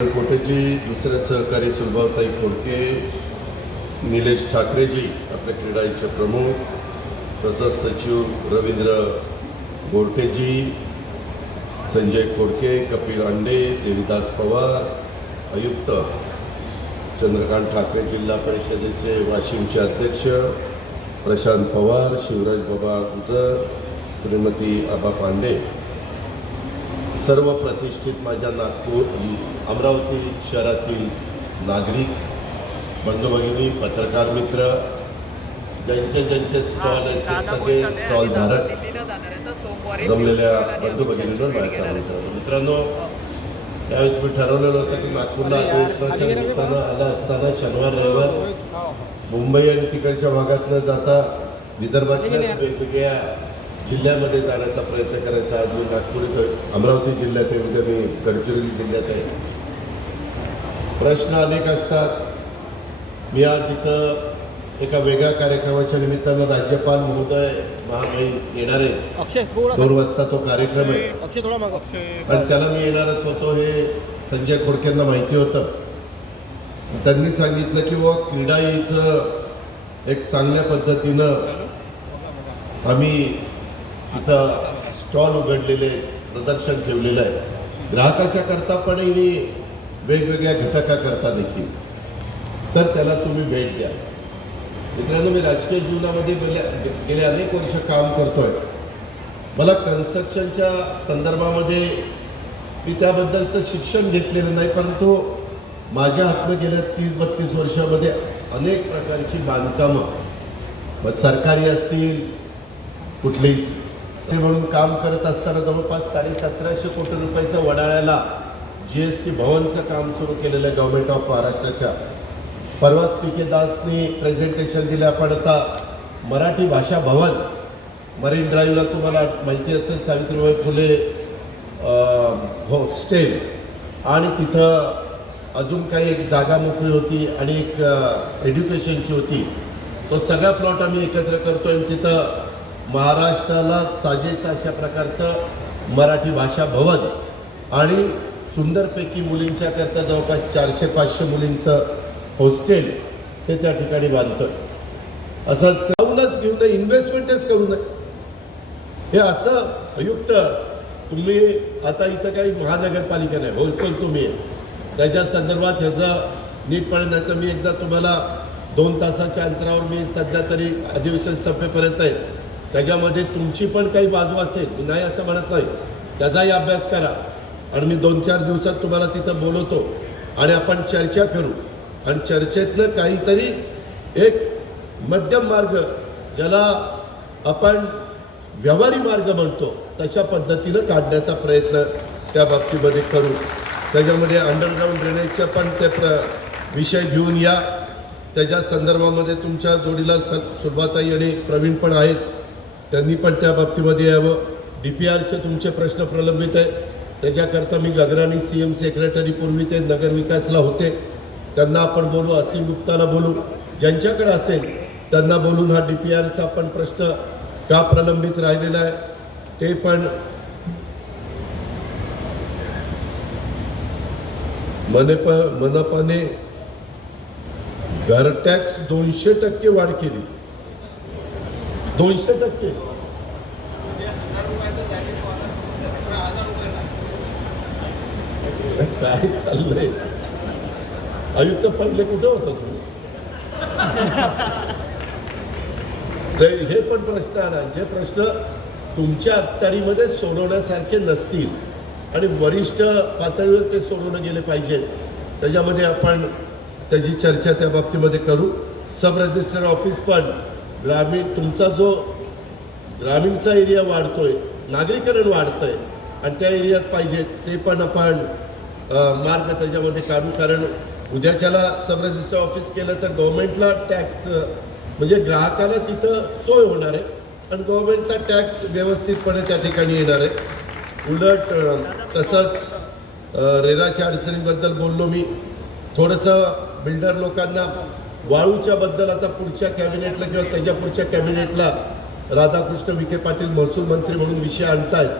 कोटेजी, दुसरे सहकारी सुलभाताई खोडके, निलेश ठाकरेजी आपल्या क्रीडाचे प्रमुख, तसंच सचिव रवींद्र गोरठेजी, संजय खोडके, कपिल अंडे, देवीदास पवार, आयुक्त चंद्रकांत ठाकरे, जिल्हा परिषदेचे वाशिमचे अध्यक्ष प्रशांत पवार, शिवराज बाबा गुजर, श्रीमती आबा पांडे, सर्व प्रतिष्ठित माझ्या नागपूर अमरावती शहरातील नागरिक बंधू भगिनी, पत्रकार मित्र, ज्यांचे स्टॉल आहेत ते सगळे स्टॉल धारक जमलेल्या बंधू भगिनींवर माझ्या मित्रांनो, त्यावेळेस मी ठरवलेलं होतं की नागपूरला अधिवेशनाच्या निमित्तानं आलं असताना शनिवार रविवार मुंबई आणि तिकडच्या भागात न जाता विदर्भातल्या वेगवेगळ्या जिल्ह्यामध्ये जाण्याचा प्रयत्न करायचा. आज मी नागपूर इथं अमरावती जिल्ह्यात आहे, उद्या मी गडचिरोली जिल्ह्यात आहे. प्रश्न अनेक असतात. मी आज इथं एका वेगळ्या कार्यक्रमाच्या निमित्तानं राज्यपाल महोदय महामहिम येणार आहेत. 2 वाजता तो कार्यक्रम आहे आणि त्याला मी येणारच होतो हे संजय खोडकेंना माहिती होतं. त्यांनी सांगितलं की व क्रीडा हिचं एक चांगल्या पद्धतीनं आम्ही इथं स्टॉल उघडलेले आहेत, प्रदर्शन ठेवलेलं आहे ग्राहकाच्या करता पण वेगवेगळ्या घटकाकरता देखील. तर त्याला तुम्ही भेट द्या. मित्रांनो, मी राजकीय जीवनामध्ये गेले अनेक वर्ष काम करतोय. मला कन्स्ट्रक्शनच्या संदर्भामध्ये मी त्याबद्दलचं शिक्षण घेतलेलं नाही, परंतु माझ्या हातनं गेल्या 30-32 वर्षामध्ये अनेक प्रकारची बांधकामं, मग सरकारी असतील, कुठलीही म्हणून काम करत असताना जवळपास 1750 कोटी रुपयाचं वडाळ्याला GST भवनचं काम सुरू केलेलं आहे गव्हर्नमेंट ऑफ महाराष्ट्राच्या. परवाच पी.के. दासनी प्रेझेंटेशन दिलं. आपण आता मराठी भाषा भवन मरीन ड्राईव्हला तुम्हाला माहिती असेल, सावित्रीबाई फुले हॉस्टेल आणि तिथं अजून काही एक जागा मोकळी होती आणि एक एज्युकेशनची होती. तो सगळा प्लॉट आम्ही एकत्र करतो आणि तिथं महाराष्ट्राला साजेसं अशा प्रकारचं मराठी भाषा भवन आणि सुंदरपैकी मुलींच्या करता जवळपास 400-500 मुलींचं हॉस्टेल ते त्या ठिकाणी बांधतं. असं जाऊनच घेऊ नये, इन्व्हेस्टमेंटच करू नये. हे असं आयुक्त तुम्ही आता इथं काही महानगरपालिका नाही, होलसेल तुम्ही त्याच्या संदर्भात ह्याचं नीटपणे नाही तर मी एकदा तुम्हाला 2 तासाच्या अंतरावर मी सध्या तरी अधिवेशन संपेपर्यंत आहे, त्याच्यामध्ये तुमची पण काही बाजू असेल, नाही असं म्हणत नाही, त्याचाही अभ्यास करा आणि मी 2-4 दिवसात तुम्हाला तिथं बोलवतो आणि आपण चर्चा करू आणि चर्चेतनं काहीतरी एक मध्यम मार्ग, ज्याला आपण व्यवहारी मार्ग म्हणतो, तशा पद्धतीनं काढण्याचा प्रयत्न त्या बाबतीमध्ये करू. त्याच्यामध्ये अंडरग्राऊंड ड्रेनेजचा पण ते विषय घेऊन या. त्याच्या संदर्भामध्ये तुमच्या जोडीला सुलभाताई आणि प्रवीण पण आहेत, त्यांनी पण त्या बाबतीमध्ये यावं. DPRचे तुमचे प्रश्न प्रलंबित आहे, त्याच्याकरता मी गगराणी CM सेक्रेटरी पूर्वी ते नगरविकासला होते, त्यांना आपण बोलू, असीम गुप्ताला बोलू, ज्यांच्याकडे असेल त्यांना बोलून हा DPRचा पण प्रश्न का प्रलंबित राहिलेला आहे ते पण मनपाने घर टॅक्स 200% वाढ केली. 200% काय चाललंय आयुक्त? पहिले कुठं होतं तुम्ही? हे पण प्रश्न आला, जे प्रश्न तुमच्या अखत्यारीमध्ये सोडवण्यासारखे नसतील आणि वरिष्ठ पातळीवर ते सोडवलं गेले पाहिजे, त्याच्यामध्ये आपण त्याची चर्चा त्या बाबतीमध्ये करू. सब रजिस्टर ऑफिस पण ग्रामीण, तुमचा जो ग्रामीणचा एरिया वाढतोय, नागरीकरण वाढतंय आणि त्या एरियात पाहिजे ते पण आपण मार्ग त्याच्यामध्ये काढू. कारण उद्याच्याला सब रजिस्टर ऑफिस केलं तर गव्हर्नमेंटला टॅक्स म्हणजे ग्राहकाला तिथं सोय होणार आहे आणि गव्हर्नमेंटचा टॅक्स व्यवस्थितपणे त्या ठिकाणी येणार आहे. उलट तसंच रेराच्या अडचणींबद्दल बोललो मी. थोडंसं बिल्डर लोकांना वाळूच्या बद्दल आता पुढच्या कॅबिनेटला किंवा त्याच्या पुढच्या कॅबिनेटला राधाकृष्ण विखे पाटील महसूल मंत्री म्हणून विषय आणतायत.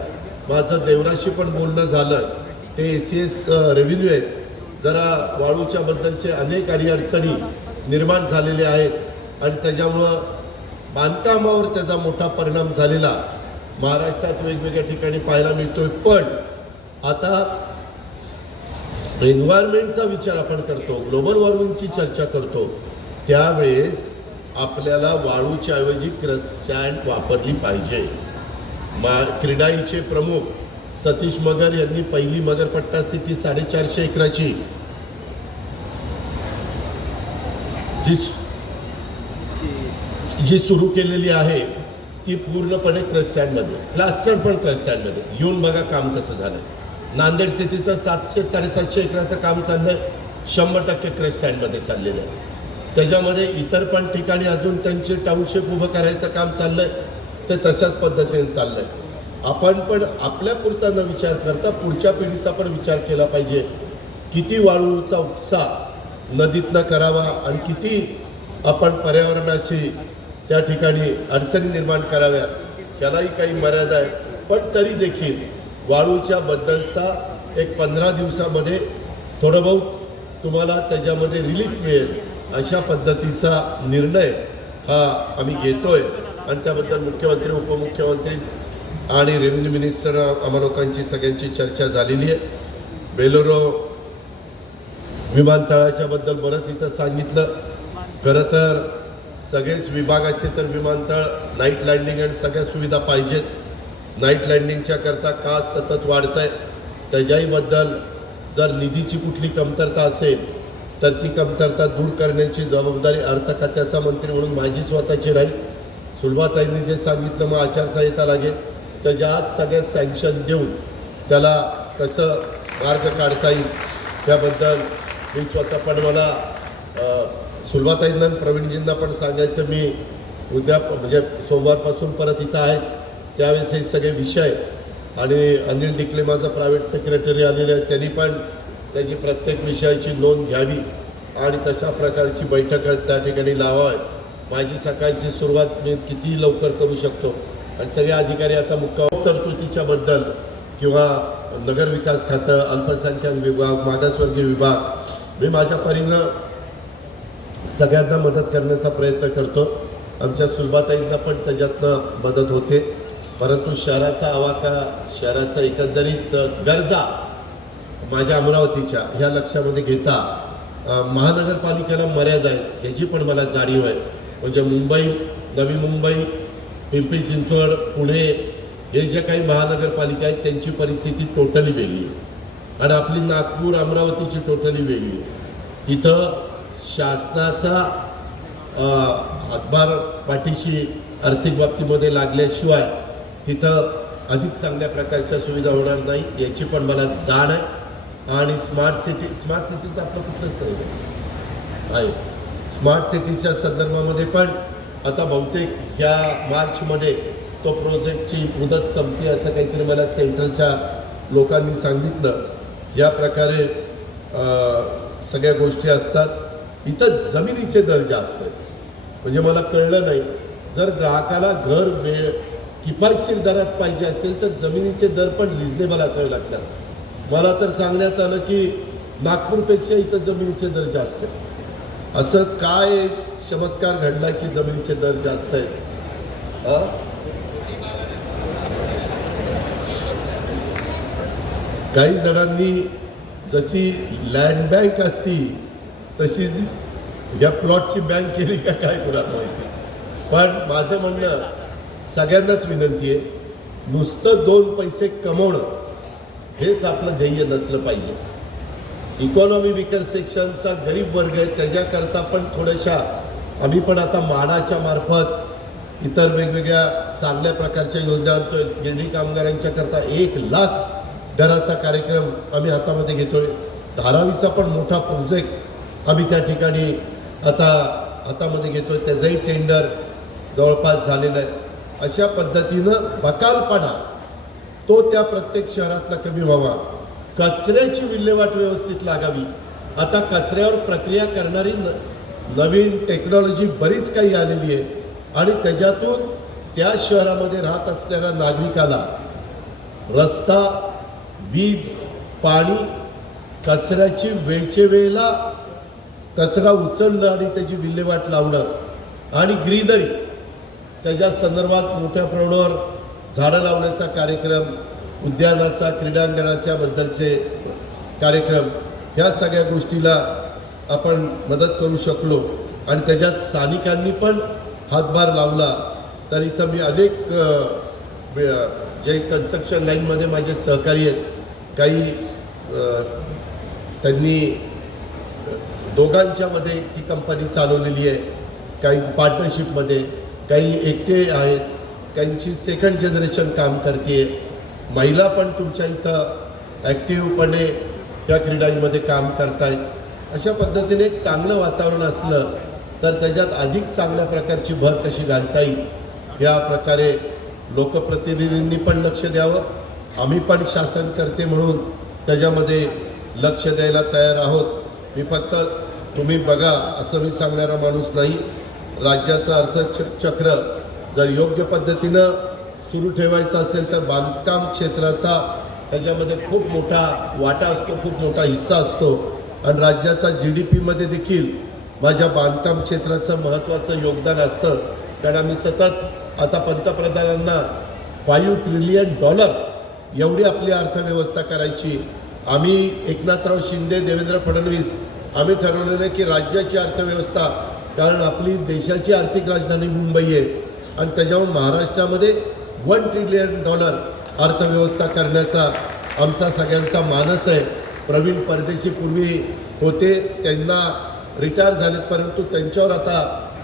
माझं देवराशी पण बोलणं झालं. ते ACS रेव्हेन्यू आहेत जरा वाळूच्या बद्दलचे अनेक अडीअडचणी निर्माण झालेले आहेत आणि त्याच्यामुळं बांधकामावर त्याचा मोठा परिणाम झालेला महाराष्ट्रात वेगवेगळ्या ठिकाणी पाहायला मिळतोय. पण आता एन्व्हायरमेंटचा विचार आपण करतो, ग्लोबल वॉर्मिंगची चर्चा करतो, त्यावेळेस आपल्याला वाळूच्या ऐवजी क्रस्ट वापरली पाहिजे. क्रीडाईचे प्रमुख सतीश मगर यांनी पहिली मगरपट्टा सिटी 450 एकराची जी सुरू केलेली आहे ती पूर्णपणे क्रस्ट सँडमध्ये, प्लास्टर पण क्रस्ट सँडमध्ये. येऊन बघा काम कसं झालं. नांदेड सिटीचं 700-750 एकराचं काम चाललंय, 100% क्रस्ट सँडमध्ये चाललेलं आहे. त्याच्यामध्ये इतर पण ठिकाणी अजून त्यांचे टाउनशिप उभं करायचं काम चाललंय, ते तशाच पद्धतीने चाललंय. आपण पण आपल्या पुरता न विचार करता पुढच्या पिढीचा पण विचार केला पाहिजे. किती वाळूचा उपसा नदीतनं करावा आणि किती आपण पर्यावरणाशी त्या ठिकाणी अडचणी निर्माण कराव्या, त्यालाही काही मर्यादा आहे. पण तरी देखील वाळूच्या बद्दलचा एक 15 दिवसामध्ये थोडं बहुत तुम्हाला त्याच्यामध्ये रिलीफ मिळेल अशा पद्धतीचा निर्णय हा आम्ही घेतोय आणि त्याबद्दल मुख्यमंत्री, उपमुख्यमंत्री आणि रेव्हेन्यू मिनिस्टर आम्हा लोकांची सगळ्यांची चर्चा झालेली आहे. बेलोरो विमानतळाच्या बद्दल बरंच इथं सांगितलं. खरं तर सगळेच विभागाचे तर विमानतळ नाईट लँडिंग आणि सगळ्या सुविधा पाहिजेत. नाईट लँडिंगच्या करता का सतत वाढत आहे त्याच्याहीबद्दल जर निधीची कुठली कमतरता असेल तर ती कमतरता दूर करण्याची जबाबदारी अर्थ खात्याचा मंत्री म्हणून माझी स्वतःची राहील. सुलभाताईंनी जे सांगितलं मग आचारसंहिता लागेल त्याच्या आत सगळ्या सँक्शन देऊन त्याला कसं मार्ग काढता येईल त्याबद्दल मी स्वतः पण मला सुलभाताईंना प्रवीणजींना पण सांगायचं. मी उद्या म्हणजे सोमवारपासून परत इथं आहेच, त्यावेळेस हे सगळे विषय आणि अनिल डिकले माझा प्रायव्हेट सेक्रेटरी आलेले आहेत, त्यांनी पण त्याची प्रत्येक विषयाची नोंद घ्यावी आणि तशा प्रकारची बैठक त्या ठिकाणी लावावी. माझी सकाळची सुरुवात मी किती लवकर करू शकतो आणि सगळे अधिकारी आता मुक्काम तरतुदीच्या बद्दल किंवा नगरविकास खातं, अल्पसंख्याक विभाग, मागासवर्गीय विभाग, मी माझ्या परीनं सगळ्यांना मदत करण्याचा प्रयत्न करतो. आमच्या सुलभाताईंना पण त्याच्यातनं मदत होते. परंतु शहराचा आवाका, शहराचा एकंदरीत गरजा माझ्या अमरावतीच्या ह्या लक्षामध्ये घेता महानगरपालिकेला मर्यादा आहेत ह्याची पण मला जाणीव आहे. म्हणजे मुंबई, नवी मुंबई, पिंपरी चिंचवड, पुणे हे जे काही महानगरपालिका आहेत त्यांची परिस्थिती टोटली वेगळी आहे आणि आपली नागपूर, अमरावतीची टोटली वेगळी आहे. तिथं शासनाचा हातभार पाठीशी आर्थिक बाबतीमध्ये लागल्याशिवाय तिथं अधिक चांगल्या प्रकारच्या सुविधा होणार नाही याची पण मला जाण आहे. आणि स्मार्ट सिटीचं आपलं कुठलंच आहे. स्मार्ट सिटीच्या संदर्भामध्ये पण आता बहुतेक ह्या मार्चमध्ये तो प्रोजेक्टची मुदत संपली असं काहीतरी मला सेंट्रलच्या लोकांनी सांगितलं. या प्रकारे सगळ्या गोष्टी असतात. इथं जमिनीचे दर जास्त आहेत. म्हणजे मला कळलं नाही, जर ग्राहकाला घर किफायतशीर दरात पाहिजे असेल तर जमिनीचे दर पण रिजनेबल असावे लागतात. मला तर सांगण्यात आलं की नागपूरपेक्षा इथं जमिनीचे दर जास्त आहेत. असं काय चमत्कार घडला की जमिनीचे दर जास्त आहेत? काही जणांनी जशी लँड बँक असती तशी या प्लॉटची बँक केली का काय कुणाला माहिती. पण माझं म्हणणं सगळ्यांनाच विनंती आहे, नुसतं 2 पैसे कमवणं हेच आपलं ध्येय नसलं पाहिजे. इकॉनॉमी विकर सेक्शनचा गरीब वर्ग आहे त्याच्याकरता पण थोड्याशा आम्ही पण आता मानाच्या मार्फत इतर वेगवेगळ्या चांगल्या प्रकारच्या योजना आणतोय. गिरणी कामगारांच्या करता 1 लाख घराचा कार्यक्रम आम्ही हातामध्ये घेतोय. धारावीचा पण मोठा प्रोजेक्ट आम्ही त्या ठिकाणी आता हातामध्ये घेतोय, त्याचंही टेंडर जवळपास झालेलं आहे. अशा पद्धतीनं बकालपणा तो त्या प्रत्येक शहरातला कमी व्हावा. कचऱ्याची विल्हेवाट व्यवस्थित लागावी. आता कचऱ्यावर प्रक्रिया करणारी नवीन टेक्नॉलॉजी बरीच काही आलेली आहे आणि त्याच्यातून त्या शहरामध्ये राहत असलेल्या नागरिकाला रस्ता, वीज, पाणी, कचऱ्याची वेळचे वेळेला कचरा उचलणं आणि त्याची विल्हेवाट लावणं आणि ग्रीनरी त्याच्या संदर्भात मोठ्या प्रमाणावर झाडं लावण्याचा कार्यक्रम, उद्यानाचा क्रीडांगणाच्या बद्दलचे कार्यक्रम, ह्या सगळ्या गोष्टीला आपण मदत करू शकलो आणि त्याच्यात स्थानिकांनी पण हातभार लावला. तर इथं मी अनेक जे कन्स्ट्रक्शन लाईनमध्ये माझे सहकारी आहेत, काही त्यांनी दोघांच्यामध्ये ती कंपनी चालवलेली आहे, काही पार्टनरशिपमध्ये, काही एकटे आहेत, काहींची सेकंड जनरेशन काम करते. महिला पण तुमच्या इथं ॲक्टिव्हपणे ह्या क्रीडांमध्ये काम करत आहेत. अशा पद्धतीने एक चांगलं वातावरण असलं तर त्याच्यात अधिक चांगल्या प्रकारची भर कशी घालता येईल या प्रकारे लोकप्रतिनिधींनी पण लक्ष द्यावं. आम्ही पण शासन करते म्हणून त्याच्यामध्ये लक्ष द्यायला तयार आहोत. मी फक्त तुम्ही बघा असं मी सांगणारा माणूस नाही. राज्याचं अर्थचक्र जर योग्य पद्धतीनं सुरू ठेवायचं असेल तर बांधकाम क्षेत्राचा त्याच्यामध्ये खूप मोठा वाटा असतो, खूप मोठा हिस्सा असतो आणि राज्याचा GDPमध्ये देखील माझ्या बांधकाम क्षेत्राचं महत्त्वाचं योगदान असतं. कारण आम्ही सतत आता पंतप्रधानांना $5 ट्रिलियन एवढी आपली अर्थव्यवस्था करायची. आम्ही एकनाथराव शिंदे, देवेंद्र फडणवीस आम्ही ठरवलेलं आहे की राज्याची अर्थव्यवस्था, कारण आपली देशाची आर्थिक राजधानी मुंबई आहे आणि त्याच्यावर महाराष्ट्रामध्ये $1 ट्रिलियन अर्थव्यवस्था करण्याचा आमचा सगळ्यांचा मानस आहे. प्रवीण परदेशी पूर्वी होते, त्यांना रिटायर झालेत, परंतु त्यांच्यावर आता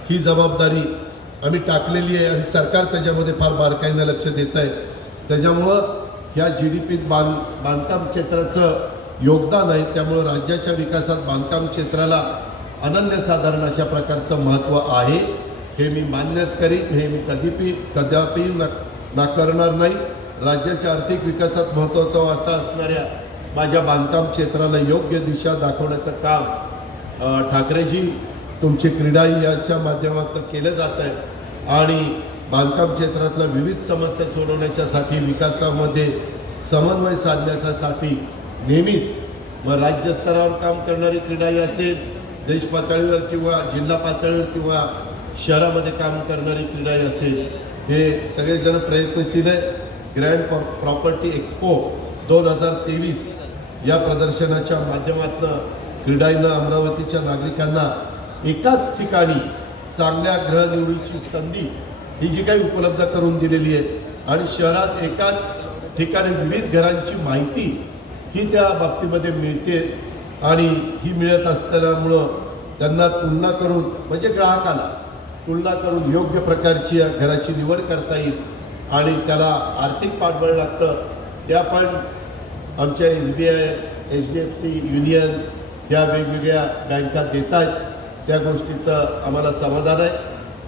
ही जबाबदारी आम्ही टाकलेली आहे आणि सरकार त्याच्यामध्ये फार बारकाईनं लक्ष देत आहे. त्याच्यामुळं ह्या GDPत बांधकाम क्षेत्राचं योगदान आहे. त्यामुळं राज्याच्या विकासात बांधकाम क्षेत्राला अनन्यसाधारण अशा प्रकारचं महत्त्व आहे. हे मी मान्यच करीन, हे मी कदापि नाकारणार नाही. राज्याच्या आर्थिक विकासात महत्त्वाचा वाटा असणाऱ्या माझ्या बांधकाम क्षेत्राला योग्य दिशा दाखवण्याचं काम ठाकरेजी तुमची क्रीडा याच्या माध्यमातून केलं जात आहे आणि बांधकाम क्षेत्रातल्या विविध समस्या सोडवण्याच्यासाठी विकासामध्ये समन्वय साधण्यासाठी नेहमीच मग राज्यस्तरावर काम करणारी क्रीडाही असेल, देश पातळीवर किंवा जिल्हा पातळीवर किंवा शहरामध्ये काम करणारी क्रीडाही असेल, हे सगळेजण प्रयत्नशील आहे. ग्रँड प्रॉपर्टी एक्सपो 2023 या प्रदर्शनाच्या माध्यमातून क्रीडाईनं अमरावतीच्या नागरिकांना एकाच ठिकाणी चांगल्या गृहनिर्मितीची संधी ही जी काही उपलब्ध करून दिलेली आहे आणि शहरात एकाच ठिकाणी विविध घरांची माहिती ही त्या बाबतीमध्ये मिळते आणि ही मिळत असल्यामुळं त्यांना तुलना करून म्हणजे ग्राहकाला तुलना करून योग्य प्रकारची घराची निवड करता येईल आणि त्याला आर्थिक पाठबळ लागतं. त्या पण आमच्या SBI, HDFC, युनियन या वेगवेगळ्या बँका देत आहेत. त्या गोष्टीचं आम्हाला समाधान आहे.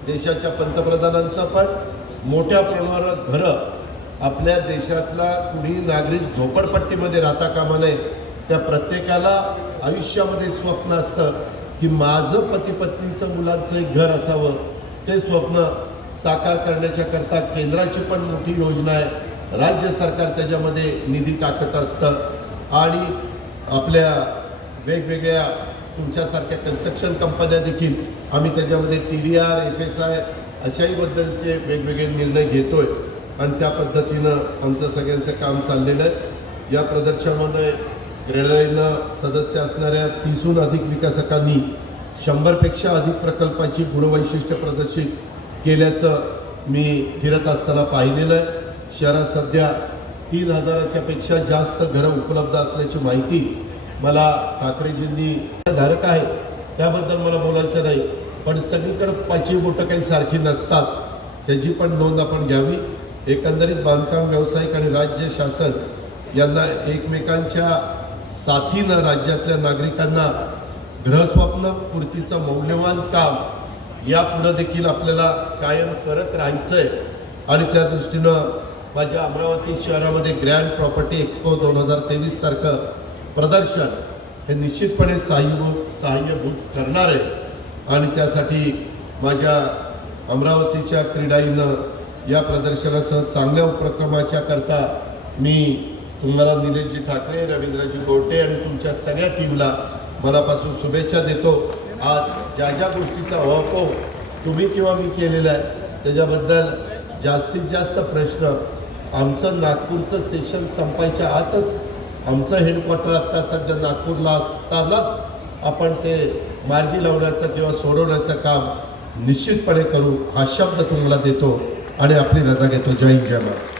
देशाच्या पंतप्रधानांचं पण मोठ्या प्रमाणावर घरं आपल्या देशातला कुणीही नागरिक झोपडपट्टीमध्ये राहता कामा नये. त्या प्रत्येकाला आयुष्यामध्ये स्वप्न असतं की माझं पती-पत्नीचं मुलांचं एक घर असावं. ते स्वप्न साकार करण्याच्याकरता केंद्राची पण मोठी योजना आहे, राज्य सरकार त्याच्यामध्ये निधी टाकत असतं आणि आपल्या वेगवेगळ्या तुमच्यासारख्या कन्स्ट्रक्शन कंपन्या देखील आम्ही त्याच्यामध्ये TDR, FSI अशाहीबद्दलचे वेगवेगळे निर्णय घेतो आहे आणि त्या पद्धतीनं आमचं सगळ्यांचं काम चाललेलं आहे. या प्रदर्शनामध्ये क्रीडाईनं सदस्य असणाऱ्या 30हून अधिक विकासकांनी 100पेक्षा अधिक प्रकल्पाची गुणवैशिष्ट्य प्रदर्शित केल्याचं मी फिरत असताना पाहिलेलं आहे. शहरात सध्या 3000च्या पेक्षा जास्त घरं उपलब्ध असल्याची माहिती मला ठाकरेजींनी धारक आहे, त्याबद्दल मला बोलायचं नाही, पण सगळीकडे पाचवी बोटं काही सारखी नसतात, त्याची पण नोंद आपण घ्यावी. एकंदरीत बांधकाम व्यावसायिक आणि राज्य शासन यांना एकमेकांच्या साथीनं राज्यातल्या नागरिकांना गृहस्वप्न पूर्तीचं मौल्यवान काम यापुढं देखील आपल्याला कायम करत राहायचं आहे आणि त्या दृष्टीनं माझ्या अमरावती शहरामध्ये ग्रँड प्रॉपर्टी एक्सपो 2023 सारखं प्रदर्शन हे निश्चितपणे सहाय्यभूत करणार आहे आणि त्यासाठी माझ्या अमरावतीच्या क्रीडाईनं या प्रदर्शनासह चांगल्या उपक्रमाच्या करता मी तुम्हाला निलेशजी ठाकरे, रवींद्रजी गोरटे आणि तुमच्या सगळ्या टीमला मनापासून शुभेच्छा देतो. आज ज्या ज्या गोष्टीचा अहपोह तुम्ही किंवा मी केलेला आहे त्याच्याबद्दल जास्तीत जास्त प्रश्न आमचं नागपूरचं सेशन संपायच्या आतच आमचं हेडक्वार्टर आत्ता सध्या नागपूरला असतानाच आपण ते मार्गी लावण्याचं किंवा सोडवण्याचं काम निश्चितपणे करू हा शब्द तुम्हाला देतो आणि आपली रजा घेतो. जय हिंद, जय महाराष्ट्र.